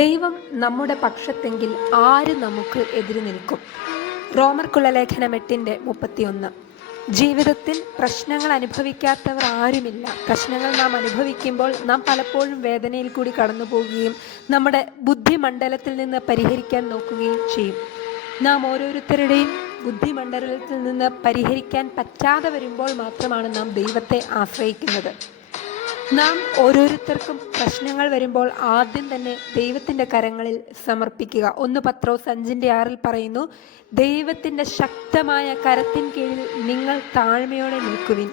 ദൈവം നമ്മുടെ പക്ഷത്തെങ്കിൽ ആര് നമുക്ക് എതിര് നിൽക്കും? റോമർക്കുള്ള ലേഖനം എട്ടിന്റെ മുപ്പത്തിയൊന്ന്. ജീവിതത്തിൽ പ്രശ്നങ്ങൾ അനുഭവിക്കാത്തവർ ആരുമില്ല. പ്രശ്നങ്ങൾ നാം അനുഭവിക്കുമ്പോൾ നാം പലപ്പോഴും വേദനയിൽ കൂടി കടന്നു പോകുകയും നമ്മുടെ ബുദ്ധിമണ്ഡലത്തിൽ നിന്ന് പരിഹരിക്കാൻ നോക്കുകയും ചെയ്യും. നാം ഓരോരുത്തരുടെയും ബുദ്ധിമണ്ഡലത്തിൽ നിന്ന് പരിഹരിക്കാൻ പറ്റാതെ വരുമ്പോൾ മാത്രമാണ് നാം ദൈവത്തെ ആശ്രയിക്കുന്നത്. നാം ഓരോരുത്തർക്കും പ്രശ്നങ്ങൾ വരുമ്പോൾ ആദ്യം തന്നെ ദൈവത്തിന്റെ കരങ്ങളിൽ സമർപ്പിക്കുക. ഒന്ന് പത്രോസ് അഞ്ചിന്റെ ആറിൽ പറയുന്നു ദൈവത്തിന്റെ ശക്തമായ കരത്തിൻ കീഴിൽ നിങ്ങൾ താഴ്മയോടെ നിൽക്കുവിൻ.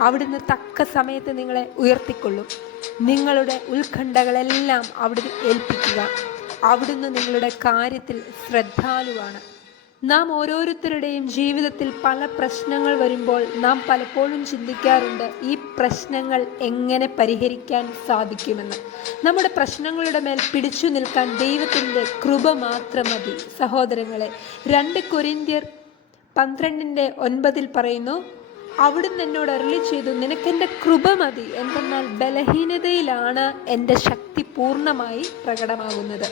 അവിടുന്ന് തക്ക സമയത്ത് നിങ്ങളെ ഉയർത്തിക്കൊള്ളും. നിങ്ങളുടെ ഉത്കണ്ഠകളെല്ലാം അവിടുന്ന് ഏൽപ്പിക്കുക. അവിടുന്ന് നിങ്ങളുടെ കാര്യത്തിൽ ശ്രദ്ധാലുവാണ്. നാം ഓരോരുത്തരുടെയും ജീവിതത്തിൽ പല പ്രശ്നങ്ങൾ വരുമ്പോൾ നാം പലപ്പോഴും ചിന്തിക്കാറുണ്ട് ഈ പ്രശ്നങ്ങൾ എങ്ങനെ പരിഹരിക്കാൻ സാധിക്കുമെന്ന്. നമ്മുടെ പ്രശ്നങ്ങളുടെ മേൽ പിടിച്ചു നിൽക്കാൻ ദൈവത്തിന്റെ കൃപ മാത്രം മതി. സഹോദരങ്ങളെ രണ്ട് കൊരിന്ത്യർ പന്ത്രണ്ടിന്റെ ഒൻപതിൽ പറയുന്നു അവിടുന്ന് എന്നോട് അരളി ചെയ്തു നിനക്കെന്റെ കൃപ മതി. എന്തെന്നാൽ ബലഹീനതയിലാണ് എന്റെ ശക്തി പൂർണമായി പ്രകടമാകുന്നത്.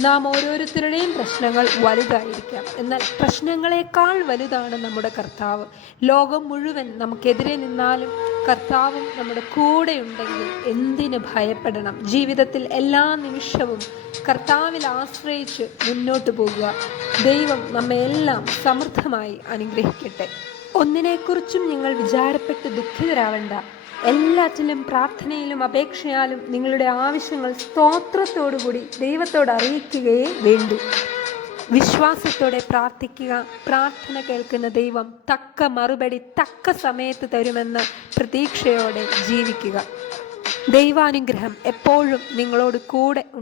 നാം ഓരോരുത്തരുടെയും പ്രശ്നങ്ങൾ വലുതായിരിക്കാം. എന്നാൽ പ്രശ്നങ്ങളെക്കാൾ വലുതാണ് നമ്മുടെ കർത്താവ്. ലോകം മുഴുവൻ നമുക്കെതിരെ നിന്നാലും കർത്താവും നമ്മുടെ കൂടെ ഉണ്ടെങ്കിൽ എന്തിന് ഭയപ്പെടണം? ജീവിതത്തിൽ എല്ലാ നിമിഷവും കർത്താവിൽ ആശ്രയിച്ച് മുന്നോട്ട് പോകുക. ദൈവം നമ്മെല്ലാം സമൃദ്ധമായി അനുഗ്രഹിക്കട്ടെ. ഒന്നിനെക്കുറിച്ചും നിങ്ങൾ വിചാരപ്പെട്ട് ദുഃഖിതരാവണ്ട. എല്ലാറ്റിലും പ്രാർത്ഥനയിലും അപേക്ഷയാലും നിങ്ങളുടെ ആവശ്യങ്ങൾ സ്തോത്രത്തോടുകൂടി ദൈവത്തോട് അറിയിക്കുകയേ വേണ്ടു. വിശ്വാസത്തോടെ പ്രാർത്ഥിക്കുക. പ്രാർത്ഥന കേൾക്കുന്ന ദൈവം തക്ക മറുപടി തക്ക സമയത്ത് തരുമെന്ന് പ്രതീക്ഷയോടെ ജീവിക്കുക. ദൈവാനുഗ്രഹം എപ്പോഴും നിങ്ങളോട് കൂടെ